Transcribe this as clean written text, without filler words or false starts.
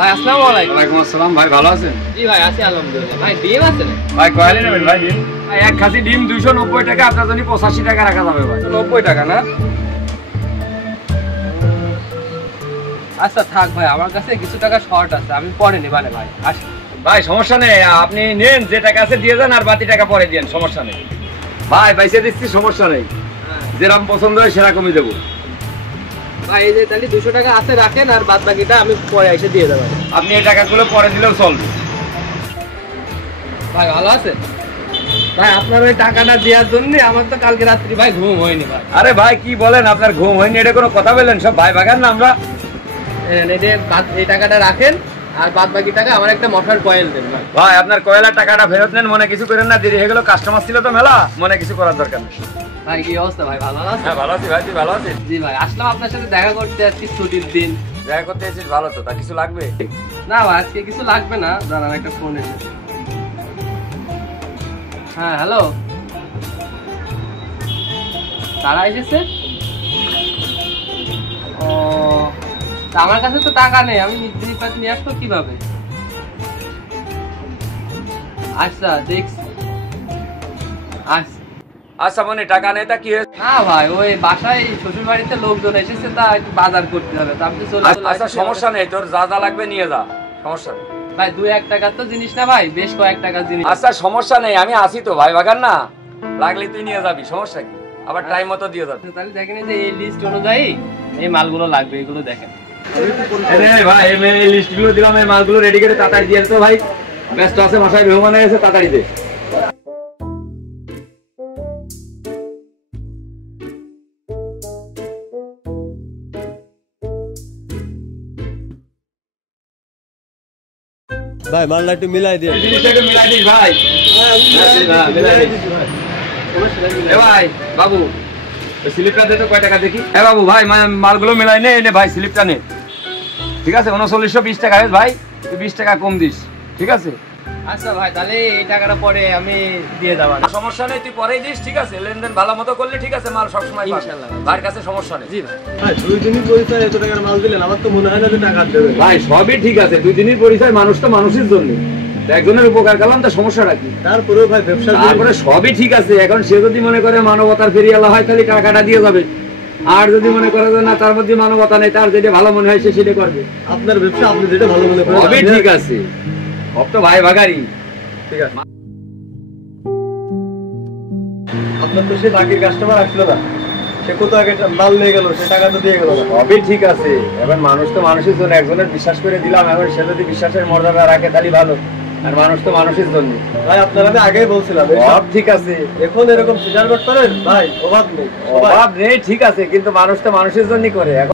ভাই আসসালামু আলাইকুম। ওয়ালাইকুম আসসালাম। ভাই ভালো আছেন? জি ভাই আছি আলহামদুলিল্লাহ। ভাই ডিম আছে না? ভাই কয়লে নেবেন ভাই ডিম? ভাই এক খাসি ডিম 290 টাকা, আপনার জন্য 85 টাকা রাখা যাবে ভাই। 90 টাকা না? আচ্ছা থাক ভাই, আমার কাছে কিছু টাকা শর্ট আছে, আমি পরে নেবানে ভাই। আসি ভাই সমস্যা নেই, আপনি নেন যে টাকা আছে দিয়ে যান, আর বাকি টাকা পরে দেন, সমস্যা নেই ভাই। পয়সা দিচ্ছি, সমস্যা নেই, যেরকম পছন্দ হয় সেরকমই দেবো ভাই। এই যে তাহলে 200 টাকা আছে রাখেন, আর বাদ বাকিটা আমি পরে এসে দিয়ে দেব। আপনি এই টাকাগুলো পরে দিলেও চলবে ভাই ভালো আছেন? ভাই আপনার ওই টাকাটা দেওয়ার জন্য আমার তো কালকে রাত্রি ভাই ঘুম হয়নি ভাই। আরে ভাই কি বলেন, আপনার ঘুম হয়নি এটা কোনো কথা বললেন? সব ভাই ভাগান না আমরা। এই টাকাটা রাখেন, আর বাদ বাকি টাকা আমার একটা মোটর কয়েল দেন ভাই। ভাই আপনার কয়লার টাকাটা ফেরত নেন, মনে কিছু করেন না, দেরি হয়ে গেল, কাস্টমার ছিল তো মেলা, মনে কিছু করার দরকার নেই। ভাই কি অবস্থা ভাই, ভালো আছেন? হ্যাঁ ভালো আছি ভাই, তুই ভালো আছিস? জি ভাই, আসলাম আপনার সাথে দেখা করতে আজকে ছুটির দিন। দেখা করতে এসেছিস, ভালো তো। তা কিছু লাগবে? না ভাই আজকে কিছু লাগবে না, দাঁড়ান একটা ফোন এসেছে। হ্যাঁ হ্যালো, তারা এসেছে? ও তা আমার কাছে তো টাকা নেই, আমি জিনিসপাতি নিয়ে আসবো কিভাবে? আচ্ছা দেখছি। আচ্ছা আচ্ছা মনে টাকা নেই, তা কি হয়েছে? না ভাই, ওই বাসায় শ্বশুর বাড়িতে লোকজন এসেছে, তা একটু বাজার করতে হবে, তা আপনি চলে আচ্ছা সমস্যা নেই, তোর যা যা লাগবে নিয়ে যা, সমস্যা নেই ভাই। 2-1 টাকার তো জিনিস না ভাই, বেশ কয়েক টাকার জিনিস। আচ্ছা সমস্যা নেই, আমি আসি তো ভাই বাগান না, লাগলে তুই নিয়ে যাবি, সমস্যা কি, আবার টাইম মতো দিয়ে যাবি। তাহলে দেখেন যে এই লিস্ট অনুযায়ী এই মালগুলো লাগবে, এগুলো দেখেন। ভাই এই লিস্ট গুলো দিলাম, এই মালগুলো রেডি করে তাড়াতাড়ি দিয়ে তো ভাই, ব্যস্ত আছে, মশাই মেহমান এসে, তাড়াতাড়ি দে। ভাই মালটা একটু মিলাই দিয়ে। জিনিসটা একটু মিলাই দিস ভাই। ভাই বাবু স্লিপটা দে তো, কয় টাকা দেখি। হ্যাঁ বাবু ভাই মালগুলো মিলাই নে, এনে ভাই স্লিপটা নে, ঠিক আছে? 3920 টাকা হয়েছে ভাই, তুই 20 টাকা কম দিস, ঠিক আছে? আচ্ছা ভাই, তাহলে এই টাকাটা পরে আমি দিয়ে দেব। সমস্যা নেই, তুই পরেই দিস, ঠিক আছে? লেনদেন ভালো মতো করলে ঠিক আছে, মাল সবসময় ইনশাআল্লাহ ভাইয়ের কাছে সমস্যা নেই। জি ভাই। ভাই 2 দিনই পরিচয় এত টাকার মাল দিলেন, আমার তো মনে হয় না যে টাকা দেবে। ভাই সবই ঠিক আছে, 2 দিনের পরিচয়, মানুষ তো মানুষের জন্য, একজনের উপকার করলাম, তো সমস্যাটা কি? তারপরেও ভাই ব্যবসা তারপরে সবই ঠিক আছে, এখন সে যদি মনে করে মানবতার ফেরিয়ালা হয়, তাহলে টাকাটা দিয়ে যাবে, আর যদি মনে করে যে না তার মধ্যে মানবতা নেই, তার যেটা ভালো মনে হয় সে সেটা করবে। আপনার ব্যবসা আপনি যেটা ভালো মনে করেন। সবই ঠিক আছে, সব তো ভাই ভাগারি, ঠিক আছে? আপনার তো সে বাকির কাস্টমার আসলো না, সে কত আগে মাল নিয়ে গেল, সে টাকা তো দিয়ে গেল না। সবই ঠিক আছে, এখন মানুষ তো মানুষের জন্য, একজনের বিশ্বাস করে দিলাম, এখন সে যদি বিশ্বাসের মর্যাদা রাখে তাহলে ভালো, আর মানুষ তো মানুষের জন্য। ভাই আপনারা আমি আগেই বলছিলাম সব ঠিক আছে, এখন এরকম সিজার করতে ভাই অভাব নেই, অভাব নেই, ঠিক আছে, কিন্তু মানুষ তো মানুষের জন্যই করে। এখন